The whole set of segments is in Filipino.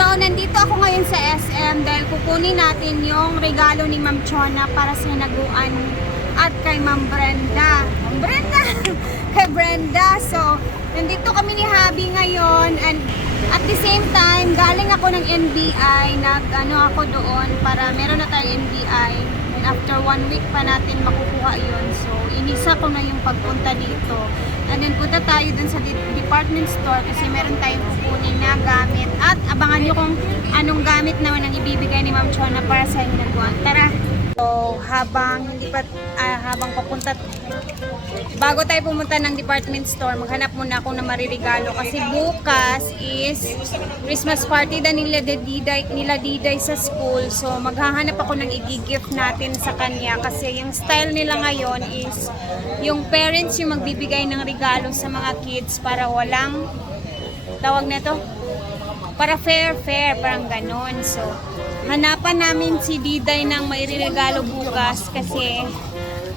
So, nandito ako ngayon sa SM dahil kukunin natin yung regalo ni Ma'am Chona para sa hinaguan at kay Ma'am Brenda. Ma'am Brenda! kay Brenda. So, nandito kami ni Habi ngayon and at the same time, galing ako ng NBI, nag ano ako doon para meron na tayong NBI. After one week pa natin makukuha yun. So, inisa ko na yung pagpunta dito. And then punta tayo dun sa de- department store kasi meron tayong kukunin na gamit. At abangan nyo kung anong gamit naman ang ibibigay ni Ma'am Chona para sa hinaguan. Tara! So, habang hindi pa, ah, habang papunta, bago tayo pumunta ng department store, maghanap muna ako ng maririgalo kasi bukas is Christmas party na nila Diday, nila Diday sa school. So, maghahanap ako ng i-gift natin sa kanya. Kasi yung style nila ngayon is yung parents yung magbibigay ng regalo sa mga kids para walang tawag na to para fair fair parang ganon. So hanapan namin si Diday ng mairegalo bukas kasi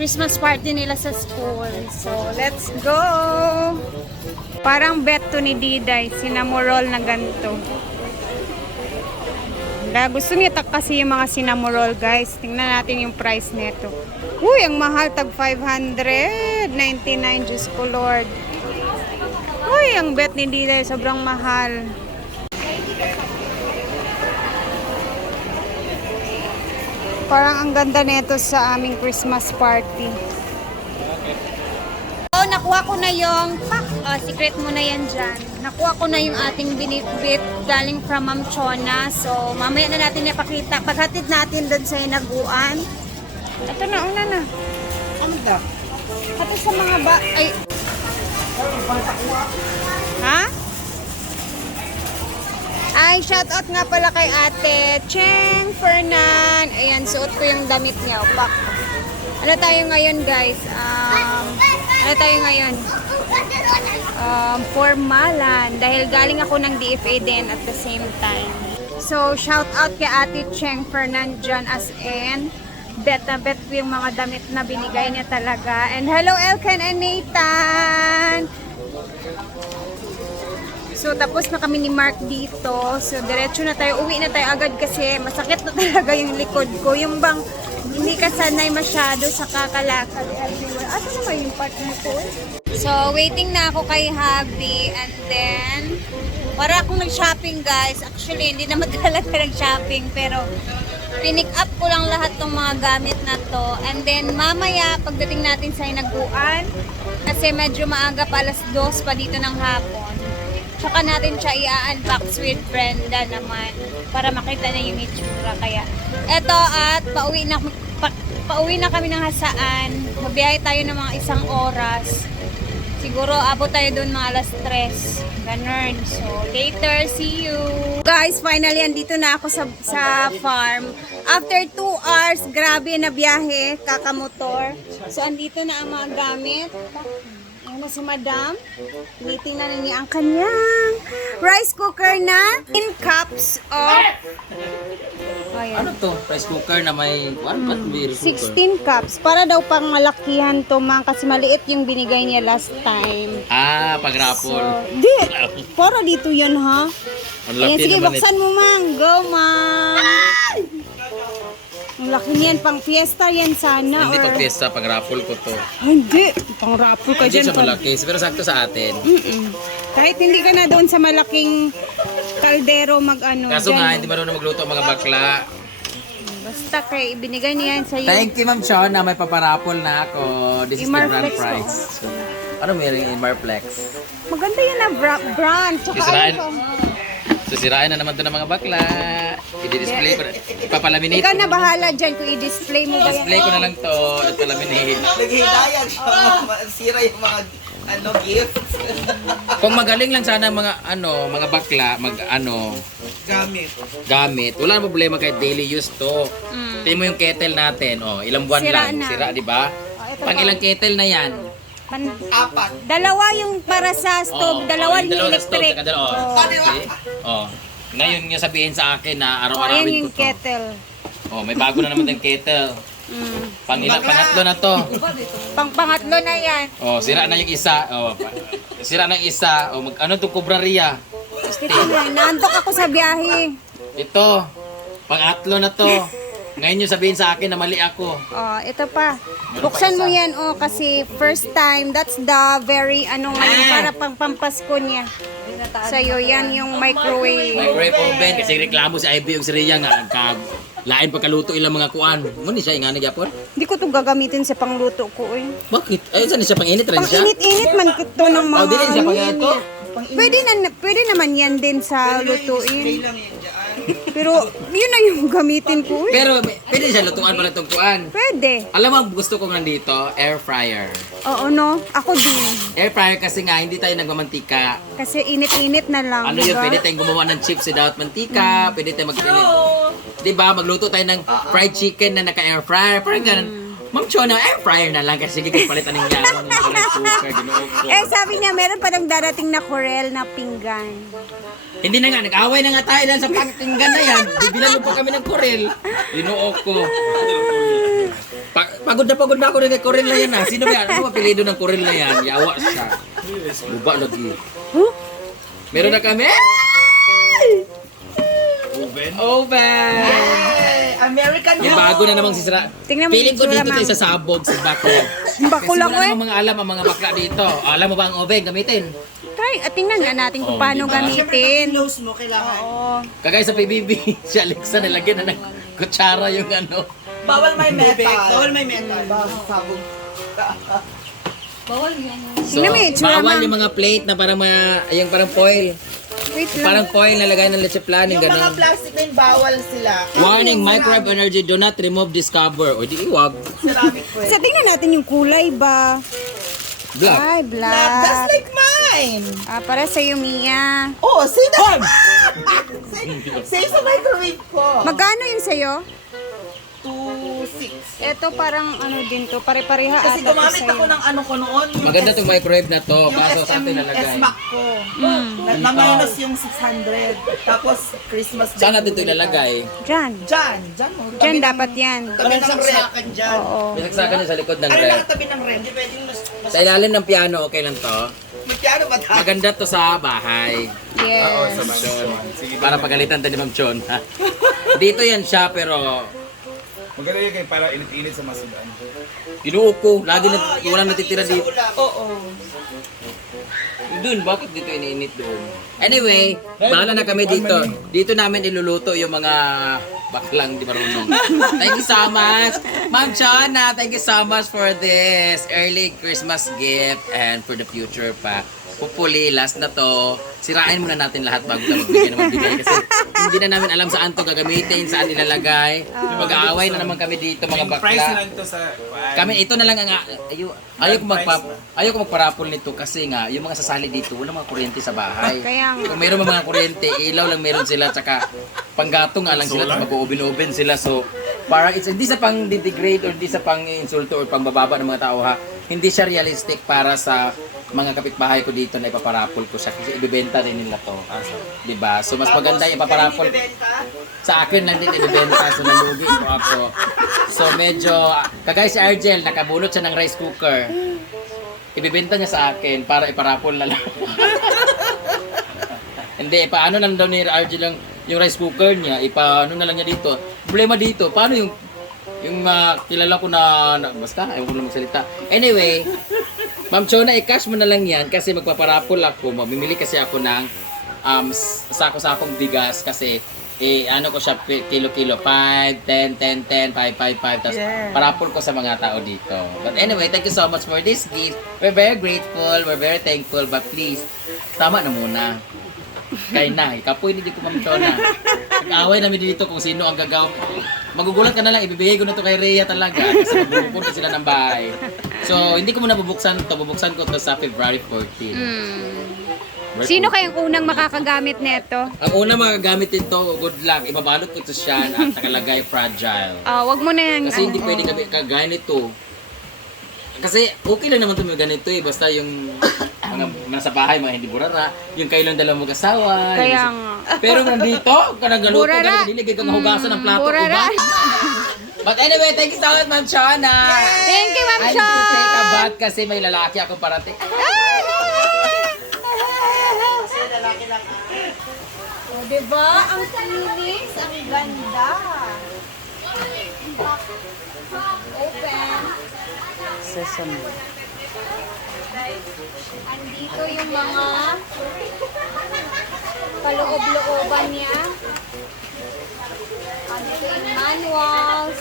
Christmas party nila sa school. So let's go! Parang bet to ni Diday sinamorol na ganito. Wala, gusto niya kasi yung mga sinamorol guys. Tingnan natin yung price nito. Uy ang mahal tag 599 Diyos ko Lord. Uy ang bet ni Diday sobrang mahal Parang ang ganda nito sa aming Christmas party. Oh, nakuha ko na yung pak. Oh, secret mo na yan dyan. Nakuha ko na yung ating binitbit galing from Ma'am Chona. So, mamaya na natin ipakita. Paghatid natin doon sa hinaguan. Ito na, una na. Ano da? Hatid sa mga ba... Ay. Ha? Ay, shout out nga pala kay ate Cheng Fernan. Ayan, suot ko yung damit niya. Pak. Ano tayo ngayon, guys? Um, ano tayo ngayon? Um, formalan. Dahil galing ako ng DFA din at the same time. So, shout out kay ate Cheng Fernan dyan as in. Bet na bet ko yung mga damit na binigay niya talaga. And hello, Elken and Nathan! So, tapos na kami ni Mark dito. So, diretso na tayo. Uwi na tayo agad kasi masakit na talaga yung likod ko. Yung bang hindi ka sanay masyado sa kakalakad everywhere. Asa na ba yung part mo ko? So, waiting na ako kay Habi. And then, para akong nag-shopping guys. Actually, hindi naman talaga nag-shopping. Pero, pinick up ko lang lahat ng mga gamit na to. And then, mamaya, pagdating natin sa hinaguan, kasi medyo maaga pa, alas dos pa dito ng hapon. Tsaka natin siya i-unbox with Brenda naman para makita na yung itsura. Kaya eto at pauwi na, pa, pauwi na kami ng hasaan. Mabiyahe tayo ng mga isang oras. Siguro abot tayo doon mga alas 3. Ganun. So later, see you. Guys, finally andito na ako sa, sa farm. After 2 hours, grabe na biyahe, kakamotor. So andito na ang mga gamit. Ayan na si Madam. Tinitingnan na niya ang kanyang rice cooker na in cups of... Oh, Ano to? Rice cooker na may... Ano ba ito? Rice cooker? 16 cups. Para daw pang malakihan to man kasi maliit yung binigay niya last time. Ah, pag rapol. So, di. Para dito yan ha. Ang Ayan, sige, naman ito. buksan mo mang. Go, mang. Laki niyan. Pang fiesta yan sana. Hindi or... pag piyesta, pag rapol ko to. Ay, hindi. Pang rapol ka Hindi dyan. siya malaki. Pero sakto sa atin. Mm-mm. Kahit hindi ka na doon sa malaking kaldero mag-ano. Kaso dyan. nga, hindi marunong magluto ang mga bakla. Basta kay ibinigay niya yan sa'yo. Thank you, Ma'am Sean, na may paparapol na ako. This is the Imarflex grand prize. Ano meron yung Imarflex? Maganda yan na bra- brand. Tsaka Israel. ano So, sirain na naman to ng mga bakla. I-display ko na. Ipapalaminate. Ikaw na bahala dyan kung i-display mo ba yan. Display ko na lang to at palaminate. Naghihinayan siya. Sira yung mga ano, gifts. Kung magaling lang sana mga ano, mga bakla, mag ano, Gamit. gamit. Wala na problema kahit daily use to. Mm. Tingnan mo yung kettle natin, oh, ilang buwan Sira lang. na. Sira, di ba? Oh, ito Pang pa. ilang kettle na yan? Pan- Apat. dalawa yung para sa stove, Oh, dalawa oh, yung dalawa na stove, electric. saka dalawa. Oh. Yun? See? Oh. Ngayon niya sabihin sa akin na Oh, ayan araw-arawin yung ko to. kettle. Oh, may bago na naman tayong kettle. Mm. Pang ilang pangatlo na to. Pang pangatlo na yan. Oh, sira na yung isa. Oh, pa- sira na yung isa. Oh, mag ano to kubraria? Steak. Naantok ako sa biyahe. Ito, pang-atlo na to. Ngayon yung sabihin sa akin na mali ako. Oh, ito pa. Buksan mo yan, oh, kasi first time, that's the very, ano ngayon, Ah. para pang pampasko niya. Sa'yo, yan yung microwave. Microwave oven kasi reklamo si Ivy yung si Rhea nga kag lain pagkaluto ilang mga kuan. Mo ni siya ingani gyapon. Hindi ko to gagamitin sa pangluto ko, eh. Bakit? Ayun saan siya pang-init rin Pang siya. init-init man kito ng mga... Oh, dili siya pang-ito. Pwede, na, pwede naman yan din sa lutuin. lang yan dyan. Pero, yun na yung gamitin ko, eh. Pero pwede siya lutuan pala itong kuan. Pwede. Alam mo gusto ko nandito, air fryer. Oo, no? Ako din. Air fryer kasi nga hindi tayo nagmamantika. Kasi init-init na lang, Ano yun, diba? pwede tayong gumawa ng chips without mantika, pwede tayong mag... Di ba, magluto tayo ng fried chicken na naka-air fryer, parang ganun. Ma'am Chona, air fryer na lang kasi sige palitan ng yaman ng cooker, ginoo ko. Eh, sabi niya, meron pa daw darating na Corel na pinggan. Hindi na nga, nag-away na nga tayo dahil sa pagtinggan na yan. Bibilan mo pa kami ng korel. Ginoo ko. Pa- pagod na pagod na ako ng korel na yan ah. Sino ba yan? Ano apelido ng korel na yan? Yawa siya. Buba lagi. Meron na kami. Oven? Oven! American Yung bago na namang sisira. Tingnan mo Feeling ko yung itsura, dito tayo ma'am. sa sabog, sa bako. Bakul Kasi ako wala eh. mga alam ang mga bakla dito. Alam mo ba ang oven gamitin? Try, at tingnan nga natin kung Oh, paano diba? gamitin. nose mo kailangan. Oo. Kagaya sa PBB, si Alexa nilagyan na ng kutsara yung ano. Bawal may metal. Bawal may metal. Bawal sabog. Tingnan mo yung itsura, bawal ma'am. yung mga plate na parang mga, yung parang foil. Wait lang. Parang foil na lagay ng leche plan, yung Yung mga ganun. plastic na yun, bawal sila. Warning, microwave energy, do not remove this cover. O di iwag. Ceramic po. Sa tingnan natin yung kulay ba? Black. Ay, Just black. like mine. Ah, para sa'yo, Mia. Oh, say that. say, say sa microwave ko. Magkano yun sa'yo? 2.6. Ito parang ano din to, pare-pareha Kasi ata gumamit ako ng ano ko noon. Yung Maganda S- tong microwave na to, Yung kaso sa atin nalagay. S-Mac ko. Na, na minus yung 600. Tapos Christmas Saan Day natin ito ilalagay? Diyan. ko. Dyan. Dyan mo. Diyan dapat yan. Tabi ng rep. dyan. Oo. May saksakan niya sa likod ng Ano ref. nakatabi ng rep? Hindi pwedeng mas... mas Sa ilalim ng piano, okay lang to. may piano ba tayo? Maganda to sa bahay. Yes. Para pagalitan tayo ni Ma'am Chon. Dito yan siya, pero Maganda yun kayo para init-init sa masudan. Ginuo ko. Lagi na, yan walang ang natitira dito. Oo. Doon, bakit dito iniinit doon? Anyway, bahala na kami dito. Dito namin iluluto yung mga baklang di marunong. Thank you so much. Ma'am Chana, thank you so much for this early Christmas gift and for the future pa. Hopefully, last na to. Sirain muna natin lahat bago tayo magbigay ng magbigay kasi hindi na namin alam saan to gagamitin, saan nilalagay. Mag-aaway na naman kami dito mga Price bakla. lang to sa... Kami ito na lang ang ayo ayaw ko magpa ayaw ko magparapol nito kasi nga yung mga sasali dito wala mga kuryente sa bahay. Kaya nga. Kung meron mga kuryente, ilaw lang meron sila tsaka panggatong nga lang sila mag-open-open sila so para it's hindi sa pang degrade or hindi sa pang insulto or pangbababa ng mga tao ha. Hindi siya realistic para sa mga kapitbahay ko dito na ipaparapol ko siya kasi ibebenta rin nila to. 'Di ba? So mas maganda yung ipaparapol sa akin lang din ibebenta so nalugi ko ako. So medyo kagaya si Argel nakabulot siya ng rice cooker. Ibebenta niya sa akin para iparapol na lang. Hindi, paano lang daw ni Argel yung, yung rice cooker niya, ipaano na lang niya dito. Problema dito, paano yung yung ah, kilala ko na, na basta, ayaw ko lang magsalita. Anyway, Ma'am Chona, i-cash mo na lang yan kasi magpaparapol ako. Mamimili kasi ako ng um, sako-sakong bigas kasi eh, ano ko siya, kilo-kilo, 5, 10, 10, 10, 5, 5, 5, tapos parapol ko sa mga tao dito. But anyway, thank you so much for this gift. We're very grateful, we're very thankful, but please, tama na muna. Kaya na, ikapoy hindi ko Ma'am Chona. Nag-away namin dito kung sino ang gagaw. Magugulat ka na lang, ibibigay ko na to kay Rhea talaga kasi magbubukod na sila ng bahay. So, hindi ko muna bubuksan to, bubuksan ko to sa February 14. Hmm. Very Sino kayang unang makakagamit nito? Ang una magagamit nito, good luck, ibabalot ko to siya at nakalagay fragile. Ah, wag mo na yung... Kasi hindi ano. pwede kami kagaya nito. Kasi okay lang naman ito ganito eh, basta yung mga nasa bahay, mga hindi burara, yung kayo lang dalawang mag-asawa. Kaya yung- nga. Pero nandito, kanang galuto, Burara. niligay kang hugasan ng plato ko Burara. ba? But anyway, thank you so much, Ma'am Shana. Thank you, Ma'am I need to take a Sean! bath kasi may lalaki ako parating. Kasi lalaki lang. ah. Diba? Ang kinis, ang ganda. Open. Sesame. Andito yung mga kaloob-looban niya. Andito yung manuals.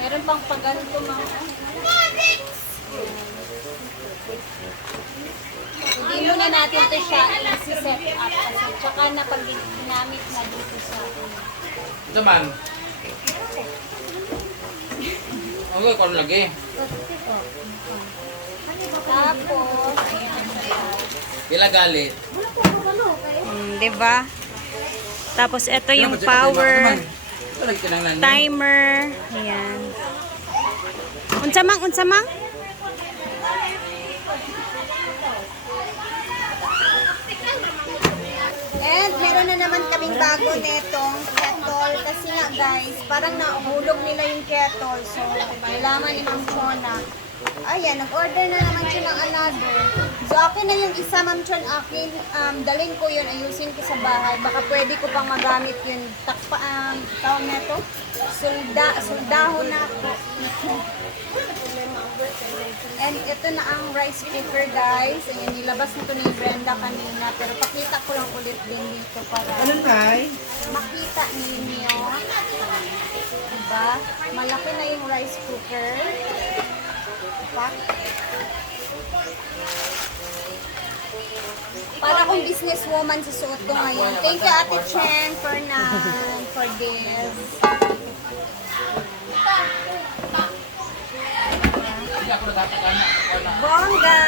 Meron pang paganto mga... Hindi muna natin ito siya i-set up kasi tsaka na pag ginamit na dito sa... Ito man. Okay, kung lagi. Tapos, ayan siya. Pila galit. Mm, 'di ba? Tapos ito yung power timer. Ayan. Unsa mang unsa mang? And meron na naman kaming bago netong kettle kasi nga guys, parang nahulog nila yung kettle. So, kailangan ni Ma'am Chona. Ayan, nag-order na naman siya ng another. So, akin na yung isa, Ma'am Chon, akin. Um, dalhin ko yun, ayusin ko sa bahay. Baka pwede ko pang magamit yun. Takpa, um, tawag na ito? Sulda, suldahon na ako. And ito na ang rice cooker guys. Ayan, nilabas na ito ni Brenda kanina. Pero pakita ko lang ulit din dito para Ano tay? makita ninyo. Diba? Malaki na yung rice cooker. Diba? Para akong businesswoman sa suot ko ngayon. Thank you Ate Chen for na for this. Bongga!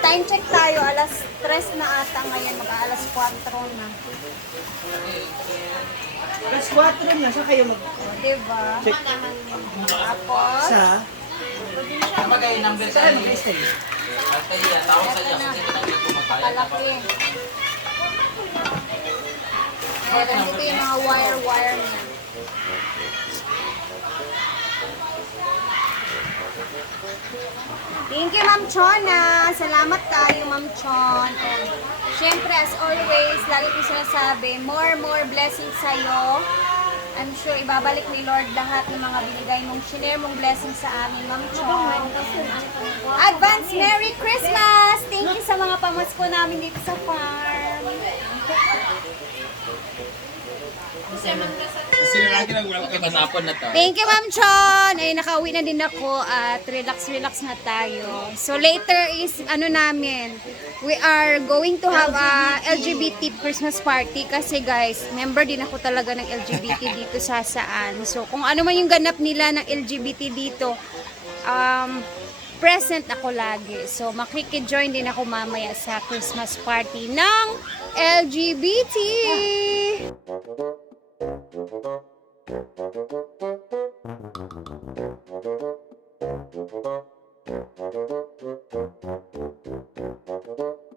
Time check tayo. Alas 3 na ata ngayon. Mag alas 4 na. Alas 4 na, saan kayo mag... Diba? Tapos, Sa? Kapag ay number sa Saan iyo. mag-stay? At ay tawag sa iyo kasi tinatawag ko magbayad. kalaki. Ayan, nandito yung mga wire-wire. Thank you, Ma'am Chona. Salamat tayo, Ma'am Chon. And, syempre, as always, lagi ko sinasabi, more, more blessings sa'yo. I'm sure ibabalik ni Lord lahat ng mga binigay mong share mong blessings sa amin, Ma'am Chon. Advance Merry Christmas! Thank you sa mga pamasko namin dito sa farm. Pasapon na to. Thank you, Ma'am Chon. Ay, nakauwi na din ako at relax-relax na tayo. So, later is, ano namin, we are going to have a LGBT Christmas party kasi guys, member din ako talaga ng LGBT dito sa saan. So, kung ano man yung ganap nila ng LGBT dito, um, present ako lagi. So, makikijoin din ako mamaya sa Christmas party ng LGBT. Thank you.